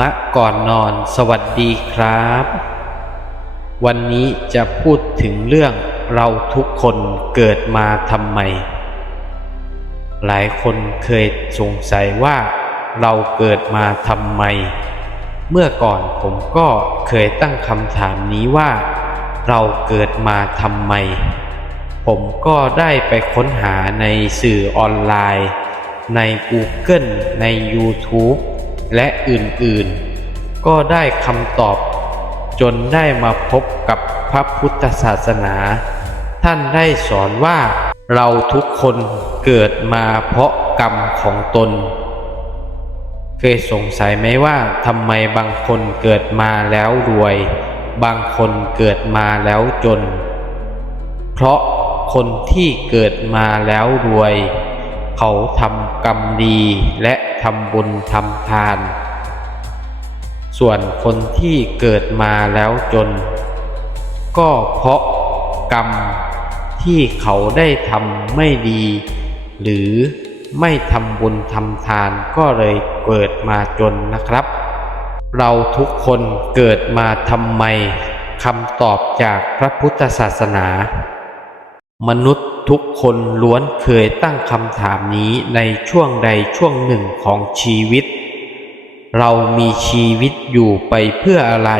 มะก่อนนอนสวัสดีครับวันนี้จะพูดถึงเรื่องเราทุกคนเกิดมาทำไมหลายคนเคยสงสัยว่าเราเกิดมาทำไมเมื่อก่อนผมก็เคยตั้งคำถามนี้ว่าเราเกิดมาทำไมผมก็ได้ไปค้นหาในสื่อออนไลน์ใน Google ใน YouTube และอื่นๆก็ได้คำตอบจนได้มาพบกับพระพุทธศาสนาท่านได้สอนว่าเราทุกคนเกิดมาเพราะกรรมของตนเคยสงสัยไหมว่าทำไมบางคนเกิดมาแล้วรวยบางคนเกิดมาแล้วจนเพราะคนที่เกิดมาแล้วรวยเขาทำกรรมดีและทำบุญทำทานส่วนคนที่เกิดมาแล้วจนก็เพราะกรรมที่เขาได้ทำไม่ดีหรือไม่ทำบุญทำทานก็เลยเกิดมาจนนะครับเราทุกคนเกิดมาทำไมคำตอบจากพระพุทธศาสนามนุษย์ทุกคนล้วนเคยตั้งคำถามนี้ในช่วงใดช่วงหนึ่งของชีวิตเรามีชีวิตอยู่ไปเพื่ออะไร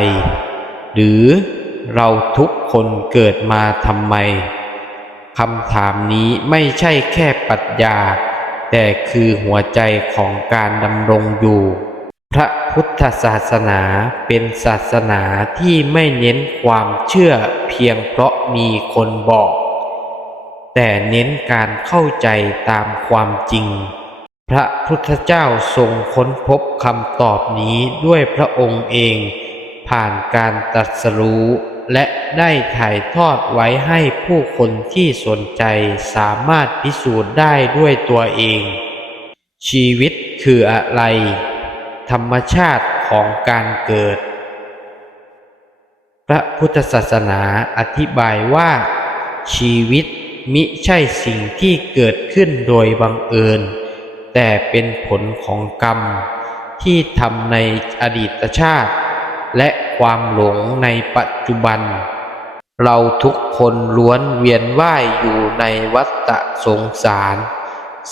หรือเราทุกคนเกิดมาทำไมคำถามนี้ไม่ใช่แค่ปรัชญาแต่คือหัวใจของการดำรงอยู่พระพุทธศาสนาเป็นศาสนาที่ไม่เน้นความเชื่อเพียงเพราะมีคนบอกแต่เน้นการเข้าใจตามความจริงพระพุทธเจ้าทรงค้นพบคำตอบนี้ด้วยพระองค์เองผ่านการตรัสรู้และได้ถ่ายทอดไว้ให้ผู้คนที่สนใจสามารถพิสูจน์ได้ด้วยตัวเองชีวิตคืออะไรธรรมชาติของการเกิดพระพุทธศาสนาอธิบายว่าชีวิตมิใช่สิ่งที่เกิดขึ้นโดยบังเอิญแต่เป็นผลของกรรมที่ทำในอดีตชาติและความหลงในปัจจุบันเราทุกคนล้วนเวียนว่ายอยู่ในวัฏสงสาร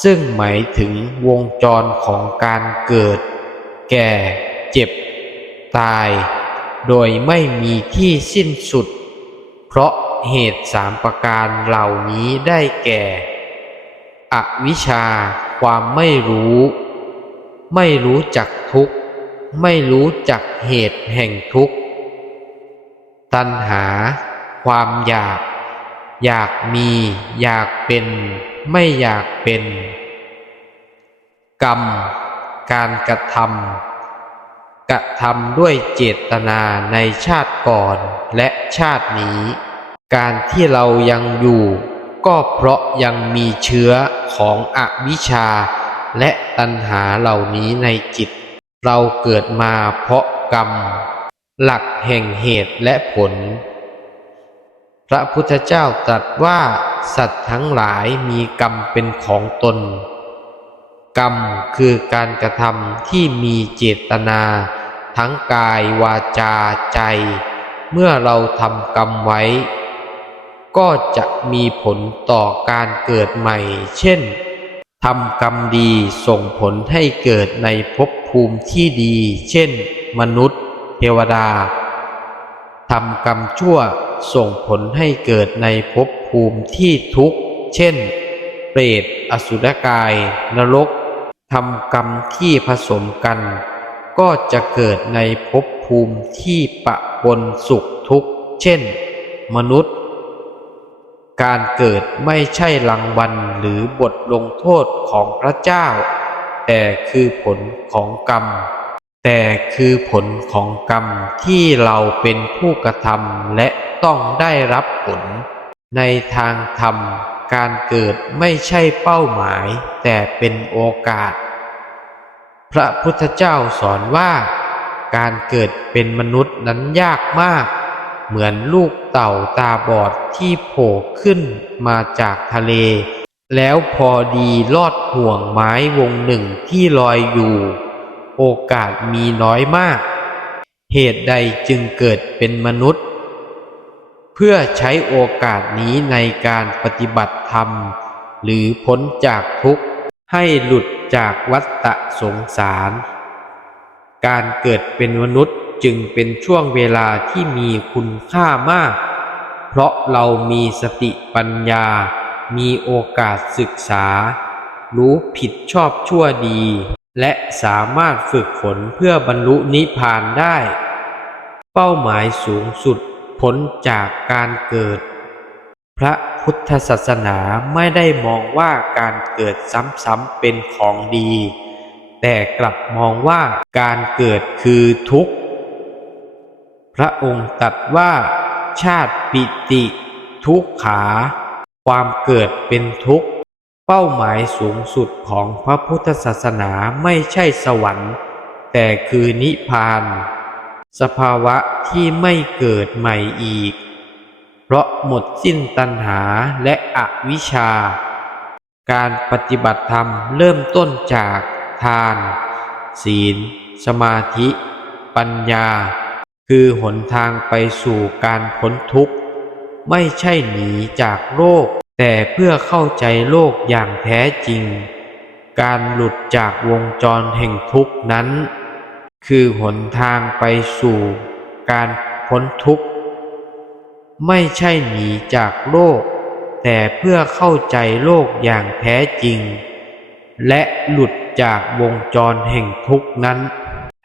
ซึ่งหมายถึงวงจรของการเกิดแก่เจ็บตายโดยไม่มีที่สิ้นสุดเพราะเหตุ3ประการเหล่านี้ได้แก่อวิชชาความไม่รู้จักทุกข์ไม่รู้จักเหตุแห่งทุกข์ตัณหาความอยากมีอยากเป็นไม่อยากเป็นกรรมการกระทำด้วยเจตนาในชาติก่อนและชาตินี้การที่เรายังอยู่ก็เพราะยังมีเชื้อของอวิชชาและตัณหาเหล่านี้ในจิตเราเกิดมาเพราะกรรมหลักแห่งเหตุและผลพระพุทธเจ้าตรัสว่าสัตว์ทั้งหลายมีกรรมเป็นของตนกรรมคือการกระทำที่มีเจตนาทั้งกายวาจาใจเมื่อเราทำกรรมไว้ก็จะมีผลต่อการเกิดใหม่เช่นทำกรรมดีส่งผลให้เกิดในภพภูมิที่ดีเช่นมนุษย์เทวดาทำกรรมชั่วส่งผลให้เกิดในภพภูมิที่ทุกข์เช่นเปรตอสุรกายนรกทำกรรมที่ผสมกันก็จะเกิดในภพภูมิที่ปะปนสุขทุกข์เช่นมนุษย์การเกิดไม่ใช่รางวัลหรือบทลงโทษของพระเจ้าแต่คือผลของกรรมที่เราเป็นผู้กระทำและต้องได้รับผลในทางธรรมการเกิดไม่ใช่เป้าหมายแต่เป็นโอกาสพระพุทธเจ้าสอนว่าการเกิดเป็นมนุษย์นั้นยากมากเหมือนลูกเต่าตาบอดที่โผล่ขึ้นมาจากทะเลแล้วพอดีลอดห่วงไม้วงหนึ่งที่ลอยอยู่ โอกาสมีน้อยมาก เหตุใดจึงเกิดเป็นมนุษย์เพื่อใช้โอกาสนี้ในการปฏิบัติธรรมหรือพ้นจากทุกข์ให้หลุดจากวัฏฏะสงสารการเกิดเป็นมนุษย์จึงเป็นช่วงเวลาที่มีคุณค่ามากเพราะเรามีสติปัญญามีโอกาสศึกษารู้ผิดชอบชั่วดีและสามารถฝึกฝนเพื่อบรรลุนิพพานได้เป้าหมายสูงสุดพ้นจากการเกิดพระพุทธศาสนาไม่ได้มองว่าการเกิดซ้ำๆเป็นของดีแต่กลับมองว่าการเกิดคือทุกข์พระองค์ตรัสว่าชาติปิติทุกขาความเกิดเป็นทุกข์เป้าหมายสูงสุดของพระพุทธศาสนาไม่ใช่สวรรค์แต่คือนิพพานสภาวะที่ไม่เกิดใหม่อีกเพราะหมดสิ้นตัณหาและอวิชชาการปฏิบัติธรรมเริ่มต้นจากทานศีลสมาธิปัญญาคือหนทางไปสู่การพ้นทุกข์ไม่ใช่หนีจากโลกแต่เพื่อเข้าใจโลกอย่างแท้จริงการหลุดจากวงจรแห่งทุกข์นั้นคือหนทางไปสู่การพ้นทุกข์ไม่ใช่หนีจากโลกแต่เพื่อเข้าใจโลกอย่างแท้จริงและหลุดจากวงจรแห่งทุกข์นั้น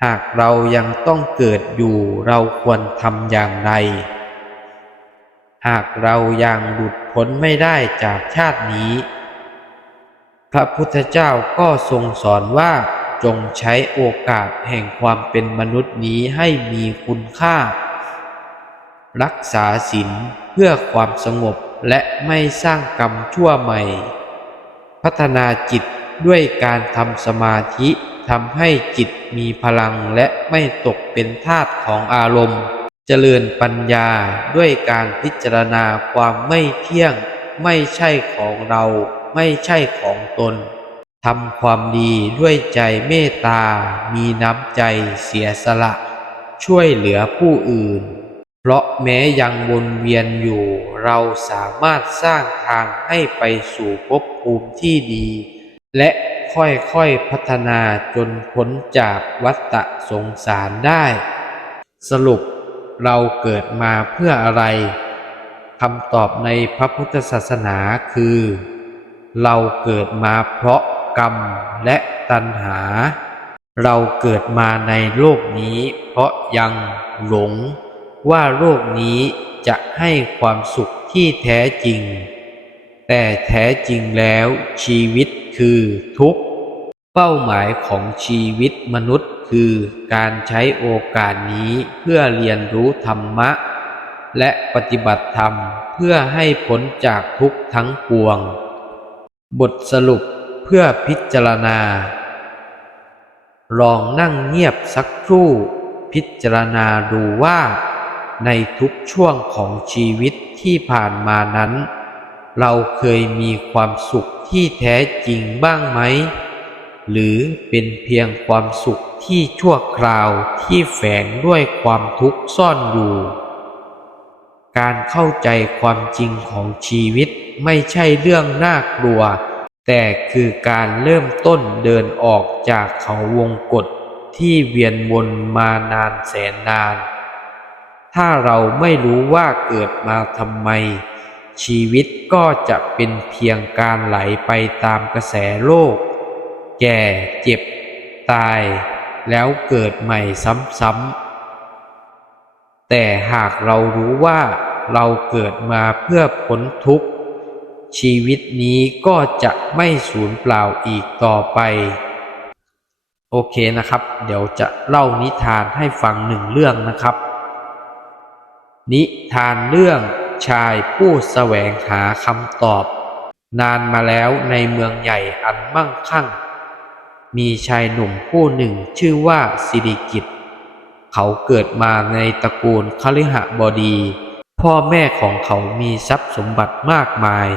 หากเรายังต้องเกิดอยู่เราควรทำอย่างไรหากเรายังหลุดพ้นไม่ได้จากชาตินี้พระพุทธเจ้าก็ทรงสอนว่าจงใช้โอกาสแห่งความเป็นมนุษย์นี้ให้มีคุณค่ารักษาศีลเพื่อความสงบและไม่สร้างกรรมชั่วใหม่พัฒนาจิตด้วยการทำสมาธิทำให้จิตมีพลังและไม่ตกเป็นทาสของอารมณ์เจริญปัญญาด้วยการพิจารณาความไม่เที่ยงไม่ใช่ของเราไม่ใช่ของตนทำความดีด้วยใจเมตตามีน้ำใจเสียสละช่วยเหลือผู้อื่นเพราะแม้ยังวนเวียนอยู่เราสามารถสร้างทางให้ไปสู่ภพภูมิที่ดีและค่อยๆพัฒนาจนพ้นจากวัฏฏะสงสารได้สรุปเราเกิดมาเพื่ออะไรคำตอบในพระพุทธศาสนาคือเราเกิดมาเพราะกรรมและตัณหาเราเกิดมาในโลกนี้เพราะยังหลงว่าโลกนี้จะให้ความสุขที่แท้จริงแต่แท้จริงแล้วชีวิตคือทุกข์เป้าหมายของชีวิตมนุษย์คือการใช้โอกาสนี้เพื่อเรียนรู้ธรรมะและปฏิบัติธรรมเพื่อให้พ้นจากทุกข์ทั้งปวงบทสรุปเพื่อพิจารณาลองนั่งเงียบสักครู่พิจารณาดูว่าในทุกช่วงของชีวิตที่ผ่านมานั้นเราเคยมีความสุขที่แท้จริงบ้างไหมหรือเป็นเพียงความสุขที่ชั่วคราวที่แฝงด้วยความทุกข์ซ่อนอยู่การเข้าใจความจริงของชีวิตไม่ใช่เรื่องน่ากลัวแต่คือการเริ่มต้นเดินออกจากเขาวงกฏที่เวียนวนมานานแสนนานถ้าเราไม่รู้ว่าเกิดมาทำไมชีวิตก็จะเป็นเพียงการไหลไปตามกระแสโลกแก่เจ็บตายแล้วเกิดใหม่ซ้ำๆแต่หากเรารู้ว่าเราเกิดมาเพื่อพ้นทุกข์ชีวิตนี้ก็จะไม่สูญเปล่าอีกต่อไปโอเคนะครับเดี๋ยวจะเล่านิทานให้ฟังหนึ่งเรื่องนะครับนิทานเรื่องชายผู้แสวงหาคำตอบนานมาแล้วในเมืองใหญ่อันมั่งคั่งมีชายหนุ่มผู้หนึ่งชื่อว่าสิริกิติ์เขาเกิดมาในตระกูลคฤหบดีพ่อแม่ของเขามีทรัพย์สมบัติมากมาย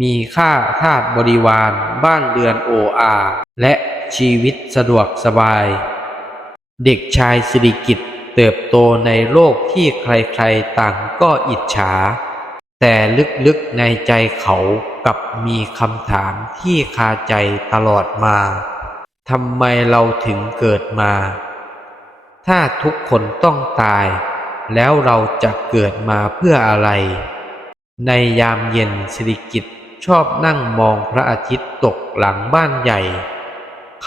มีข้าทาสบริวารบ้านเรือนโอ้อาและชีวิตสะดวกสบาย เด็กชายสิริกิติ์เติบโตในโลกที่ใครๆต่างก็อิจฉาแต่ลึกๆในใจเขากลับมีคำถามที่คาใจตลอดมาทำไมเราถึงเกิดมาถ้าทุกคนต้องตายแล้วเราจะเกิดมาเพื่ออะไรในยามเย็นสิริกิติ์ชอบนั่งมองพระอาทิตย์ตกหลังบ้านใหญ่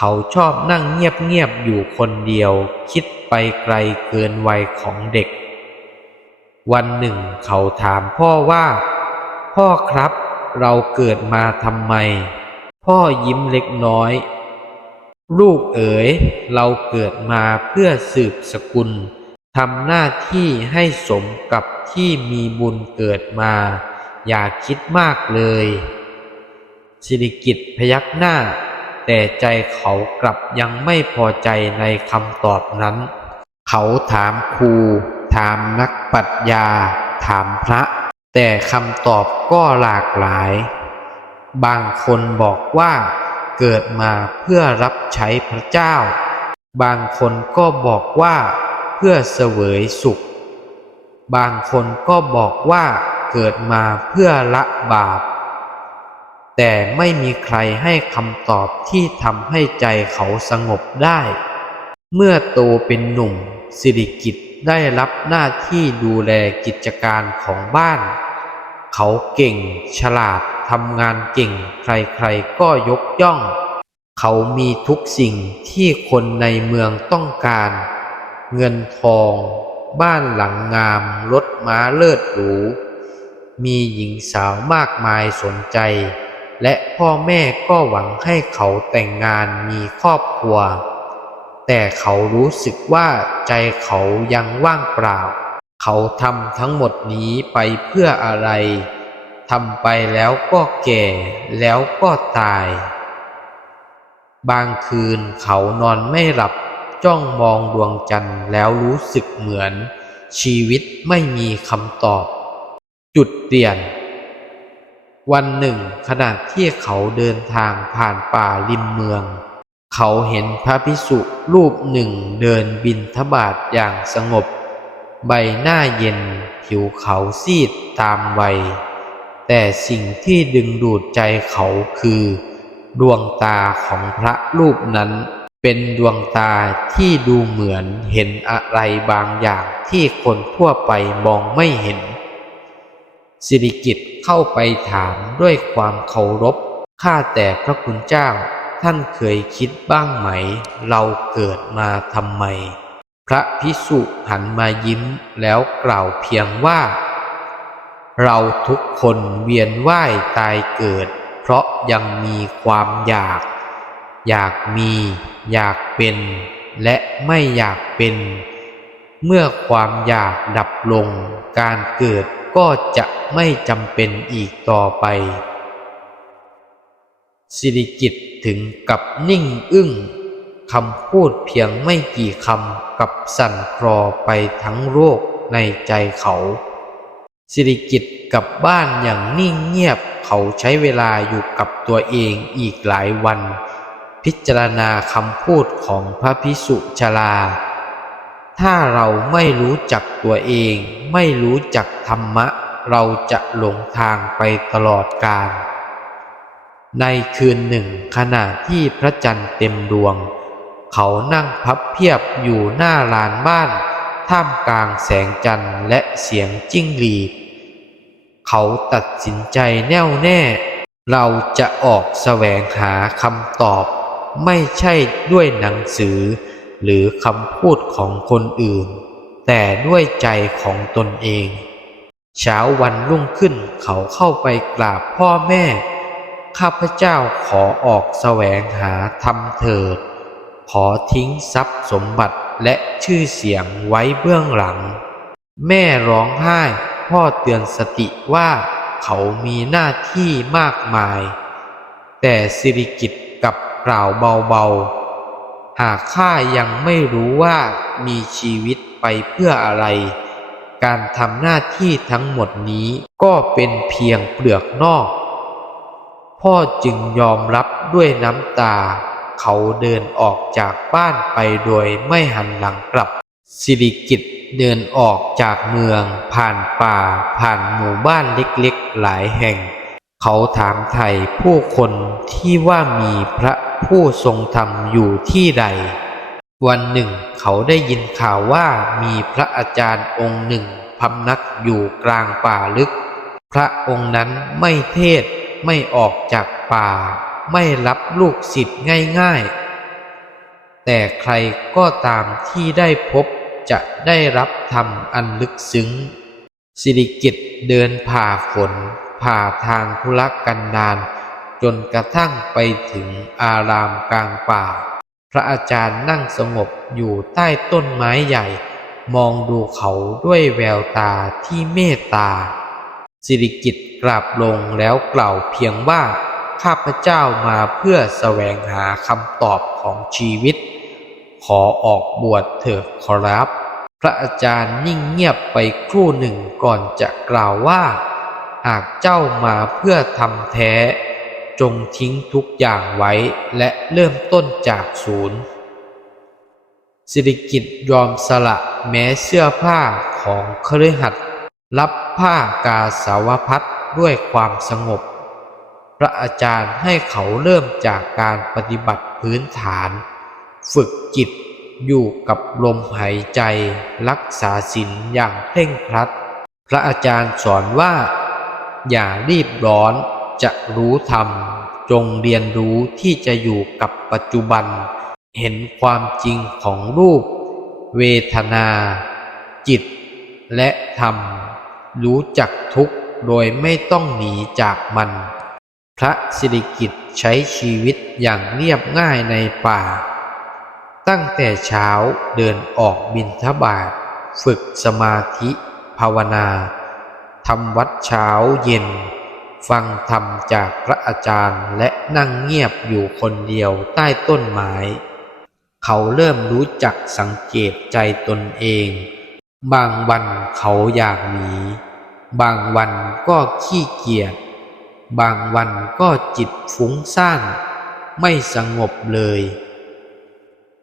เขาชอบนั่งเงียบๆอยู่คนเดียวคิดไปไกลเกินวัยของเด็กวันหนึ่งเขาถามพ่อว่าพ่อครับเราเกิดมาทำไมพ่อยิ้มเล็กน้อยลูกเอ๋ยเราเกิดมาเพื่อสืบสกุลทำหน้าที่ให้สมกับที่มีบุญเกิดมาอย่าคิดมากเลยสิริกิติ์พยักหน้าแต่ใจเขากลับยังไม่พอใจในคำตอบนั้นเขาถามครูถามนักปรัชญาถามพระแต่คำตอบก็หลากหลายบางคนบอกว่าเกิดมาเพื่อรับใช้พระเจ้าบางคนก็บอกว่าเพื่อเสวยสุขบางคนก็บอกว่าเกิดมาเพื่อละบาปแต่ไม่มีใครให้คำตอบที่ทำให้ใจเขาสงบได้เมื่อโตเป็นหนุ่มสิริกิติ์ได้รับหน้าที่ดูแลกิจการของบ้านเขาเก่งฉลาดทำงานเก่งใครๆก็ยกย่องเขามีทุกสิ่งที่คนในเมืองต้องการเงินทองบ้านหลังงามรถม้าเลิศหรูมีหญิงสาวมากมายสนใจและพ่อแม่ก็หวังให้เขาแต่งงานมีครอบครัวแต่เขารู้สึกว่าใจเขายังว่างเปล่าเขาทำทั้งหมดนี้ไปเพื่ออะไรทำไปแล้วก็แก่แล้วก็ตายบางคืนเขานอนไม่หลับจ้องมองดวงจันทร์แล้วรู้สึกเหมือนชีวิตไม่มีคำตอบจุดเปลี่ยนวันหนึ่งขณะที่เขาเดินทางผ่านป่าริมเมืองเขาเห็นพระภิกษุรูปหนึ่งเดินบิณฑบาตอย่างสงบใบหน้าเย็นผิวเขาซีดตามวัยแต่สิ่งที่ดึงดูดใจเขาคือดวงตาของพระรูปนั้นเป็นดวงตาที่ดูเหมือนเห็นอะไรบางอย่างที่คนทั่วไปมองไม่เห็นสิริกิติ์เข้าไปถามด้วยความเคารพข้าแต่พระคุณเจ้าท่านเคยคิดบ้างไหมเราเกิดมาทำไมพระภิกษุหันมายิ้มแล้วกล่าวเพียงว่าเราทุกคนเวียนว่ายตายเกิดเพราะยังมีความอยากมีอยากเป็นและไม่อยากเป็นเมื่อความอยากดับลงการเกิดก็จะไม่จำเป็นอีกต่อไปสิริกิติ์ถึงกับนิ่งอึ้งคำพูดเพียงไม่กี่คำกับสั่นคลอไปทั้งโลกในใจเขาสิริกิติ์กลับบ้านอย่างนิ่งเงียบเขาใช้เวลาอยู่กับตัวเองอีกหลายวันพิจารณาคำพูดของพระภิกษุชราถ้าเราไม่รู้จักตัวเองไม่รู้จักธรรมะเราจะหลงทางไปตลอดกาลในคืนหนึ่งขณะที่พระจันทร์เต็มดวงเขานั่งพับเพียบอยู่หน้าลานบ้านท่ามกลางแสงจันทร์และเสียงจิ้งหรีดเขาตัดสินใจแน่วแน่เราจะออกแสวงหาคำตอบไม่ใช่ด้วยหนังสือหรือคำพูดของคนอื่นแต่ด้วยใจของตนเองเช้าวันรุ่งขึ้นเขาเข้าไปกราบพ่อแม่ข้าพเจ้าขอออกแสวงหาธรรมเถิดขอทิ้งทรัพย์สมบัติและชื่อเสียงไว้เบื้องหลังแม่ร้องไห้พ่อเตือนสติว่าเขามีหน้าที่มากมายแต่สิริกิติ์กลับกล่าวเบาๆหากข้ายังไม่รู้ว่ามีชีวิตไปเพื่ออะไรการทำหน้าที่ทั้งหมดนี้ก็เป็นเพียงเปลือกนอกพ่อจึงยอมรับด้วยน้ำตา เขาเดินออกจากบ้านไปโดยไม่หันหลังกลับสิริกิติ์เดินออกจากเมืองผ่านป่าผ่านหมู่บ้านเล็กๆหลายแห่งเขาถามไถ่ผู้คนที่ว่ามีพระผู้ทรงธรรมอยู่ที่ใดวันหนึ่งเขาได้ยินข่าวว่ามีพระอาจารย์องค์หนึ่งพำนักอยู่กลางป่าลึกพระองค์นั้นไม่เทศน์ไม่ออกจากป่าไม่รับลูกศิษย์ง่ายๆแต่ใครก็ตามที่ได้พบจะได้รับธรรมอันลึกซึ้งสิริกิติ์เดินผ่าฝนผ่าทางทุรกันดารจนกระทั่งไปถึงอารามกลางป่าพระอาจารย์นั่งสงบอยู่ใต้ต้นไม้ใหญ่มองดูเขาด้วยแววตาที่เมตตาสิริกิติ์กราบลงแล้วกล่าวเพียงว่าข้าพเจ้ามาเพื่อแสวงหาคำตอบของชีวิตขอออกบวชเถิดขอรับพระอาจารย์นิ่งเงียบไปครู่หนึ่งก่อนจะกล่าวว่าหากเจ้ามาเพื่อทำแท้จงทิ้งทุกอย่างไว้และเริ่มต้นจากศูนย์สิริกิติ์ยอมสละแม้เสื้อผ้าของคฤหัสถ์รับผ้ากาสาวพัสด้วยความสงบพระอาจารย์ให้เขาเริ่มจากการปฏิบัติพื้นฐานฝึกจิตอยู่กับลมหายใจรักษาศีลอย่างเคร่งครัดพระอาจารย์สอนว่าอย่ารีบร้อนจะรู้ธรรมจงเรียนรู้ที่จะอยู่กับปัจจุบันเห็นความจริงของรูปเวทนาจิตและธรรมรู้จักทุกข์โดยไม่ต้องหนีจากมันพระสิริกิติ์ใช้ชีวิตอย่างเรียบง่ายในป่าตั้งแต่เช้าเดินออกบิณฑบาตฝึกสมาธิภาวนาทำวัดเช้าเย็นฟังธรรมจากพระอาจารย์และนั่งเงียบอยู่คนเดียวใต้ต้นไม้เขาเริ่มรู้จักสังเกตใจตนเองบางวันเขาอยากหนีบางวันก็ขี้เกียจบางวันก็จิตฟุ้งซ่านไม่สงบเลย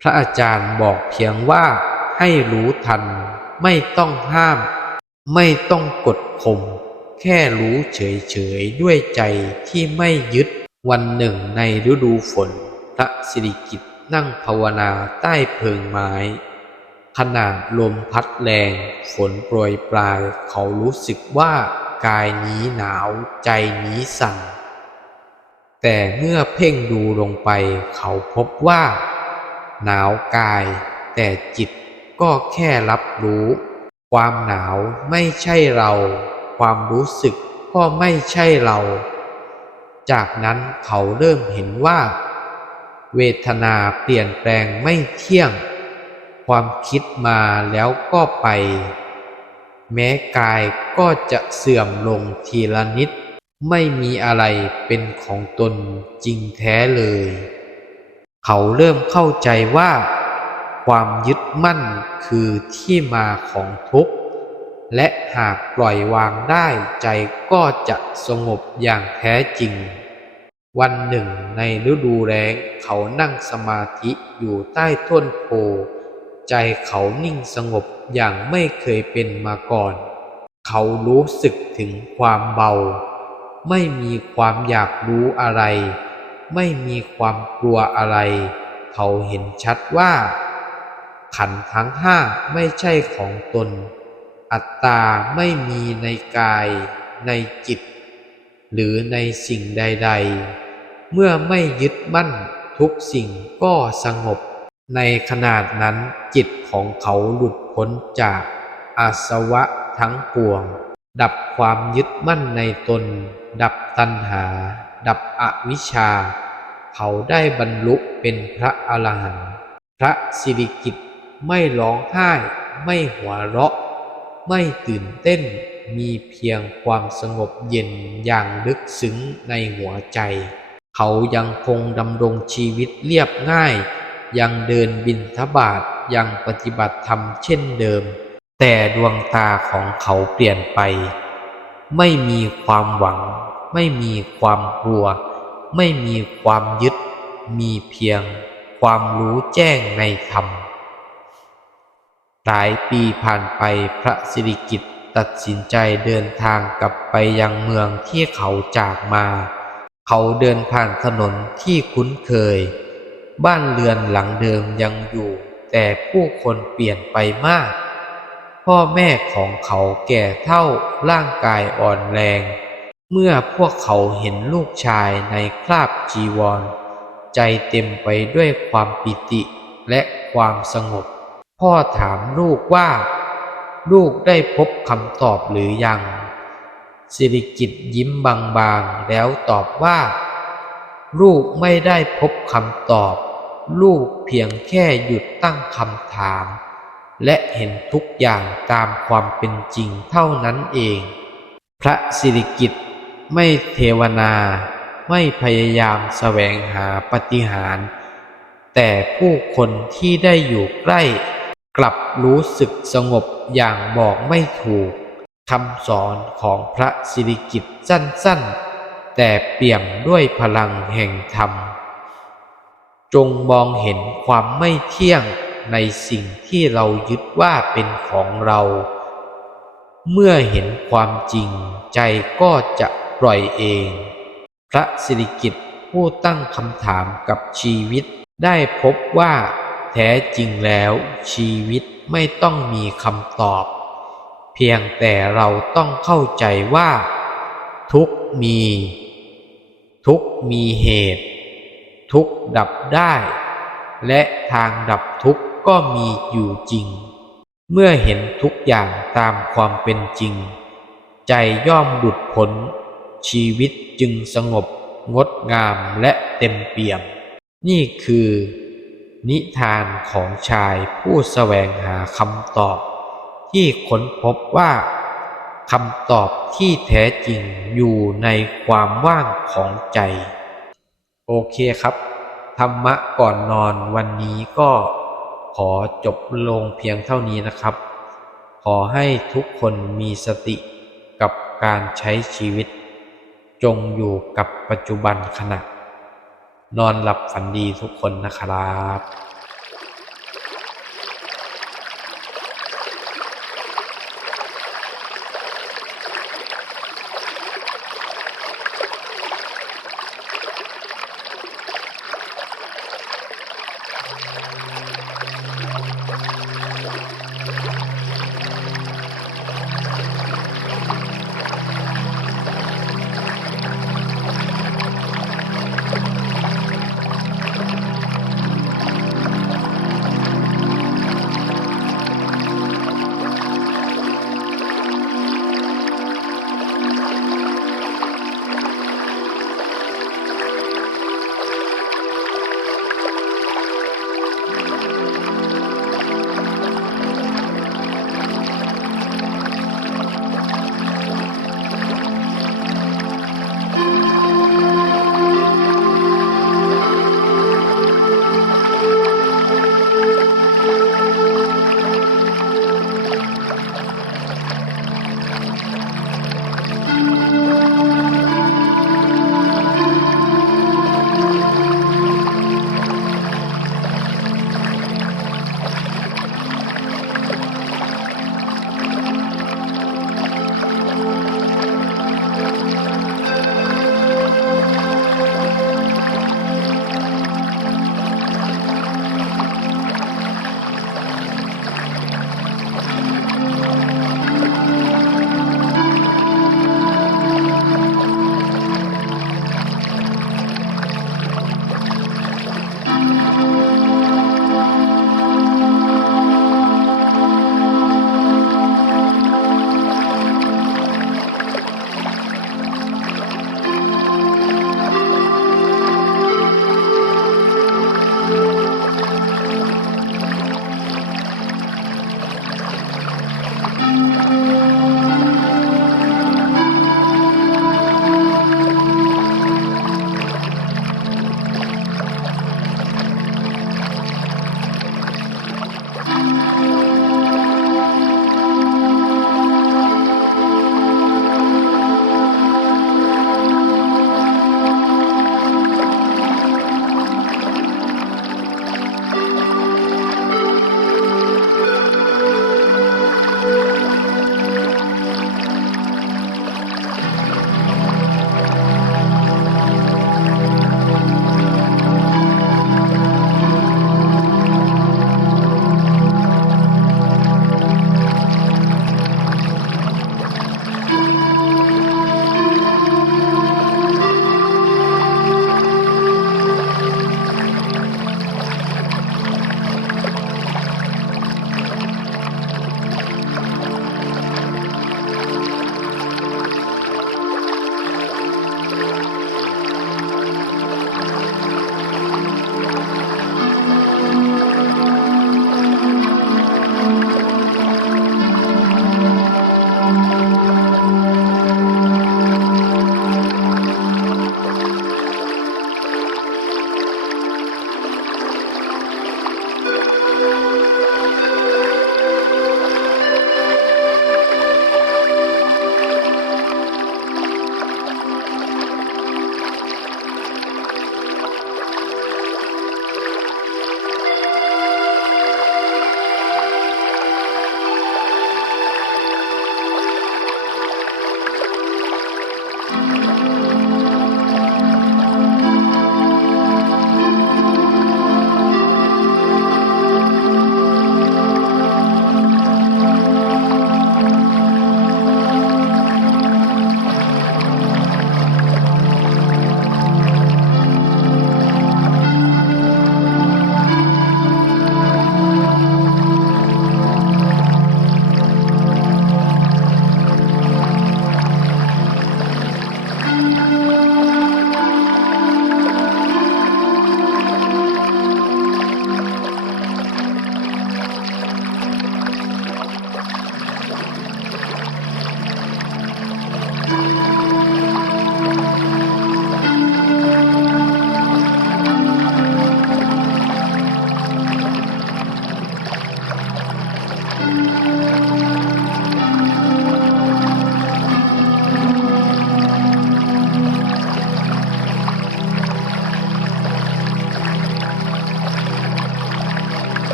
พระอาจารย์บอกเพียงว่าให้รู้ทันไม่ต้องห้ามไม่ต้องกดข่มแค่รู้เฉยๆด้วยใจที่ไม่ยึดวันหนึ่งในฤดูฝนพระสิริกิติ์นั่งภาวนาใต้เพิงไม้ขณะลมพัดแรงฝนโปรยปลายเขารู้สึกว่ากายนี้หนาวใจนี้สั่นแต่เมื่อเพ่งดูลงไปเขาพบว่าหนาวกายแต่จิตก็แค่รับรู้ความหนาวไม่ใช่เราความรู้สึกก็ไม่ใช่เราจากนั้นเขาเริ่มเห็นว่าเวทนาเปลี่ยนแปลงไม่เที่ยงความคิดมาแล้วก็ไปแม้กายก็จะเสื่อมลงทีละนิดไม่มีอะไรเป็นของตนจริงแท้เลยเขาเริ่มเข้าใจว่าความยึดมั่นคือที่มาของทุกข์และหากปล่อยวางได้ใจก็จะสงบอย่างแท้จริงวันหนึ่งในฤดูแล้งเขานั่งสมาธิอยู่ใต้ต้นโพใจเขานิ่งสงบอย่างไม่เคยเป็นมาก่อนเขารู้สึกถึงความเบาไม่มีความอยากรู้อะไรไม่มีความกลัวอะไรเขาเห็นชัดว่าขันธ์ทั้งห้าไม่ใช่ของตนอัตตาไม่มีในกายในจิตหรือในสิ่งใดๆเมื่อไม่ยึดมั่นทุกสิ่งก็สงบในขณะนั้นจิตของเขาหลุดพ้นจากอาสวะทั้งปวงดับความยึดมั่นในตนดับตัณหาดับอวิชชาเขาได้บรรลุเป็นพระอรหันต์พระสิริกิติ์ไม่ร้องไห้ไม่หัวเราะไม่ตื่นเต้นมีเพียงความสงบเย็นอย่างลึกซึ้งในหัวใจเขายังคงดำรงชีวิตเรียบง่ายยังเดินบิณฑบาตยังปฏิบัติธรรมเช่นเดิมแต่ดวงตาของเขาเปลี่ยนไปไม่มีความหวังไม่มีความกลัวไม่มีความยึด มีเพียงความรู้แจ้งในธรรมหลายปีผ่านไปพระสิริกิติ์ตัดสินใจเดินทางกลับไปยังเมืองที่เขาจากมา เขาเดินผ่านถนนที่คุ้นเคยบ้านเรือนหลังเดิมยังอยู่แต่ผู้คนเปลี่ยนไปมากพ่อแม่ของเขาแก่เฒ่าร่างกายอ่อนแรงเมื่อพวกเขาเห็นลูกชายในคราบจีวรใจเต็มไปด้วยความปิติและความสงบพ่อถามลูกว่าลูกได้พบคำตอบหรือยังสิริกิติ์ยิ้มบางๆแล้วตอบว่าลูกไม่ได้พบคำตอบลูกเพียงแค่หยุดตั้งคำถามและเห็นทุกอย่างตามความเป็นจริงเท่านั้นเองพระสิริกิติ์ไม่เทวนาไม่พยายามแสวงหาปาฏิหาริย์แต่ผู้คนที่ได้อยู่ใกล้กลับรู้สึกสงบอย่างบอกไม่ถูกคำสอนของพระสิริกิติ์สั้นๆแต่เปี่ยมด้วยพลังแห่งธรรมจงมองเห็นความไม่เที่ยงในสิ่งที่เรายึดว่าเป็นของเราเมื่อเห็นความจริงใจก็จะปล่อยเองพระสิริกิติ์ผู้ตั้งคำถามกับชีวิตได้พบว่าแท้จริงแล้วชีวิตไม่ต้องมีคำตอบเพียงแต่เราต้องเข้าใจว่าทุกข์มีเหตุทุกข์ดับได้และทางดับทุกข์ก็มีอยู่จริงเมื่อเห็นทุกอย่างตามความเป็นจริงใจย่อมหลุดพ้นชีวิตจึงสงบงดงามและเต็มเปี่ยมนี่คือนิทานของชายผู้แสวงหาคำตอบที่ค้นพบว่าคำตอบที่แท้จริงอยู่ในความว่างของใจโอเคครับธรรมะก่อนนอนวันนี้ก็ขอจบลงเพียงเท่านี้นะครับขอให้ทุกคนมีสติกับการใช้ชีวิตจงอยู่กับปัจจุบันขณะนอนหลับฝันดีทุกคนนะครับ